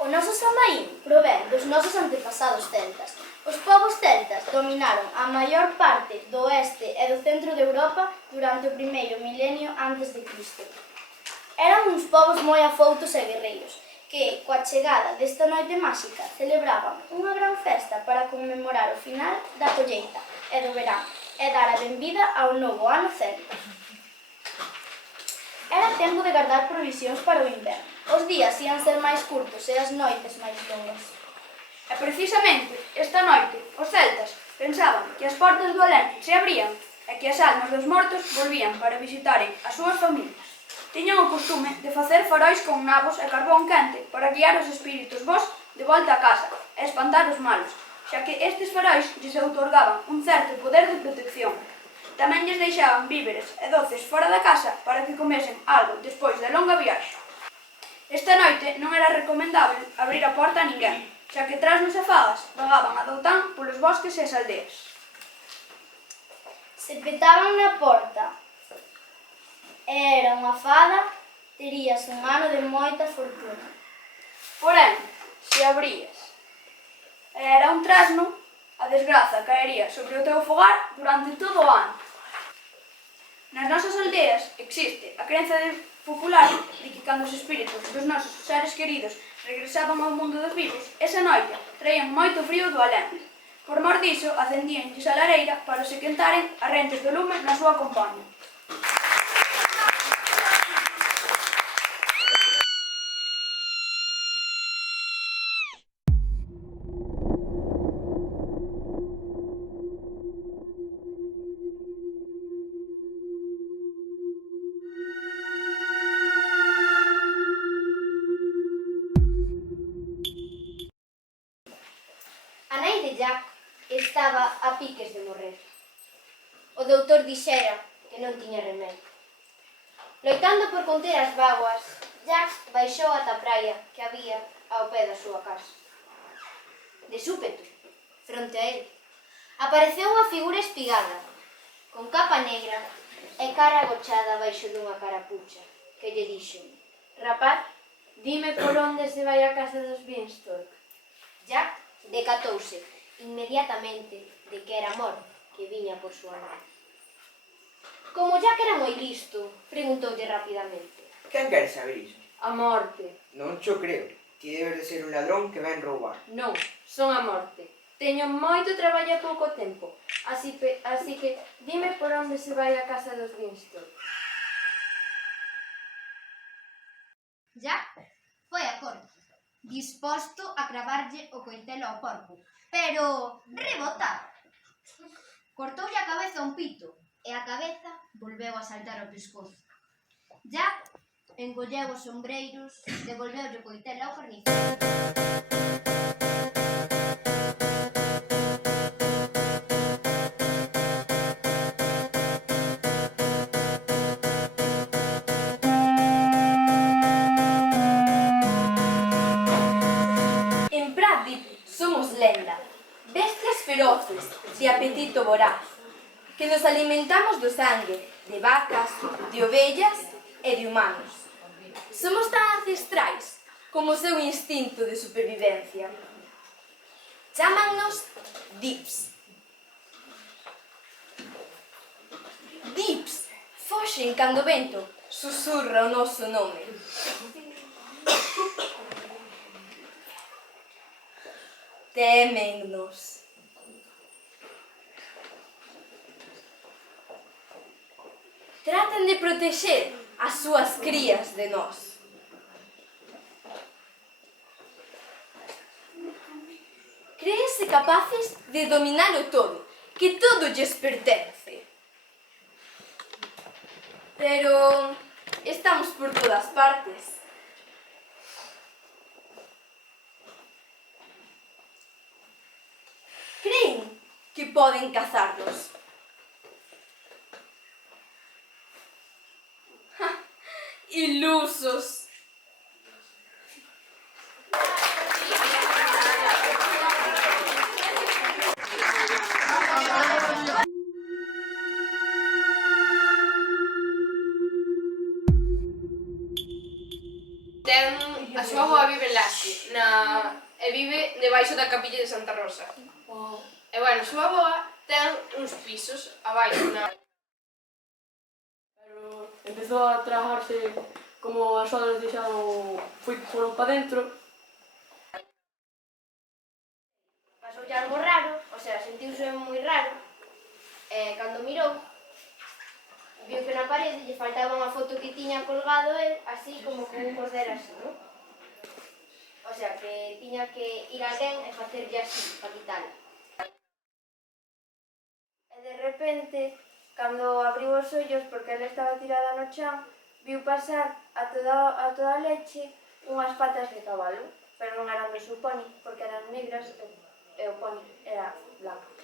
O noso Samaín provén dos nosos antepasados celtas. Os povos celtas dominaron a maior parte do oeste e do centro de Europa durante o primeiro milenio antes de Cristo. Eran uns povos moi afoutos e guerreiros, que, coa chegada desta noite máxica, celebraban unha gran festa para conmemorar o final da colleita e do verán e dar a benvida ao novo ano celta. Era tempo de guardar provisións para o inverno. Os días ian ser máis curtos e as noites máis longas. E precisamente esta noite os celtas pensaban que as portas do alén se abrían e que as almas dos mortos volvían para visitaren as súas familias. Tiñan o costume de facer farois con nabos e carbón quente para guiar os espíritos bos de volta a casa e espantar os malos, xa que estes farois lles outorgaban un certo poder de protección. Tamén lles deixaban víveres e doces fora da casa para que comesen algo despois da longa viaxe. Esta noite non era recomendável abrir a porta a ninguén, xa que tras nos afagas vagaban a doután polos bosques e as aldeas. Se petaban na porta e era unha fada, terías un ano de moita fortuna. Porén, se abrías e era un trasno, a desgraza caería sobre o teu fogar durante todo o ano. Nas nosas aldeas existe a crenza popular de que cando os espíritus dos nosos seres queridos regresaban ao mundo dos vivos, esa noite traían moito frío do alén. Por mor diso, acendíanlles a lareira para se quentaren as rentes do lume na súa compaña. A nai de Jack estaba a piques de morrer. O doutor dixera que non tiña remedio. Loitando por conter as vaguas, Jack baixou ata a praia que había ao pé da súa casa. De súpeto, fronte a él, apareceu unha figura espigada, con capa negra e cara agochada baixo dunha carapucha, que lle dixo: Rapaz, dime por onde se vai a casa dos Beanstalk. Jack decatouse inmediatamente de que era Mor que viña por súa nai. Como Jack era moi listo, preguntoulle rapidamente: Quen quere saber iso? A morte. Non cho creo. Ti debes de ser un ladrón que ven roubar. Non, son a morte. Teño moito traballo e pouco tempo, así que dime por onde se vai a casa dos Beanstalk. Jack foi a corte, disposto a cravarlle o coitelo ao porco, pero rebota. Cortoulle a cabeza a un pito e a cabeza volveu a saltar ao pescozo. Jack engolleu os sombreiros e volveulle o coitelo ao carniceiro. En Pradip somos lenda, bestias feroces de apetito voraz, que nos alimentamos do sangue de vacas, de ovellas e de humanos. Somos tan ancestrais como o seu instinto de supervivencia. Chámannos Dips. Dips foxen cando o vento susurra o noso nome. Témennos. Tratan de protexer as súas crías de nós. Créense capaces de dominalo todo, que todo lles pertence. Pero estamos por todas partes. Creen que poden cazarnos. Ilusos. A súa avoa vive en Lasque, e vive debaixo da capilla de Santa Rosa. E bueno, a súa avoa ten uns pisos abaixo Pero empezou a trabajarse como as horas deixaron, foron para dentro. Pasoulle algo raro, o sea, sentiuse moi raro, e cando mirou, viu que na parede lle faltaba unha foto que tiña colgado el, así como con un cordel así, non? O sea, que tiña que ir alguén e facerlle así, para quitala. E de repente, cando abriu os ollos, porque ela estaba tirada no chan, viu pasar a toda a leche unhas patas de cabalo, pero non eran do seu poni, porque eran negras e o poni era blanco.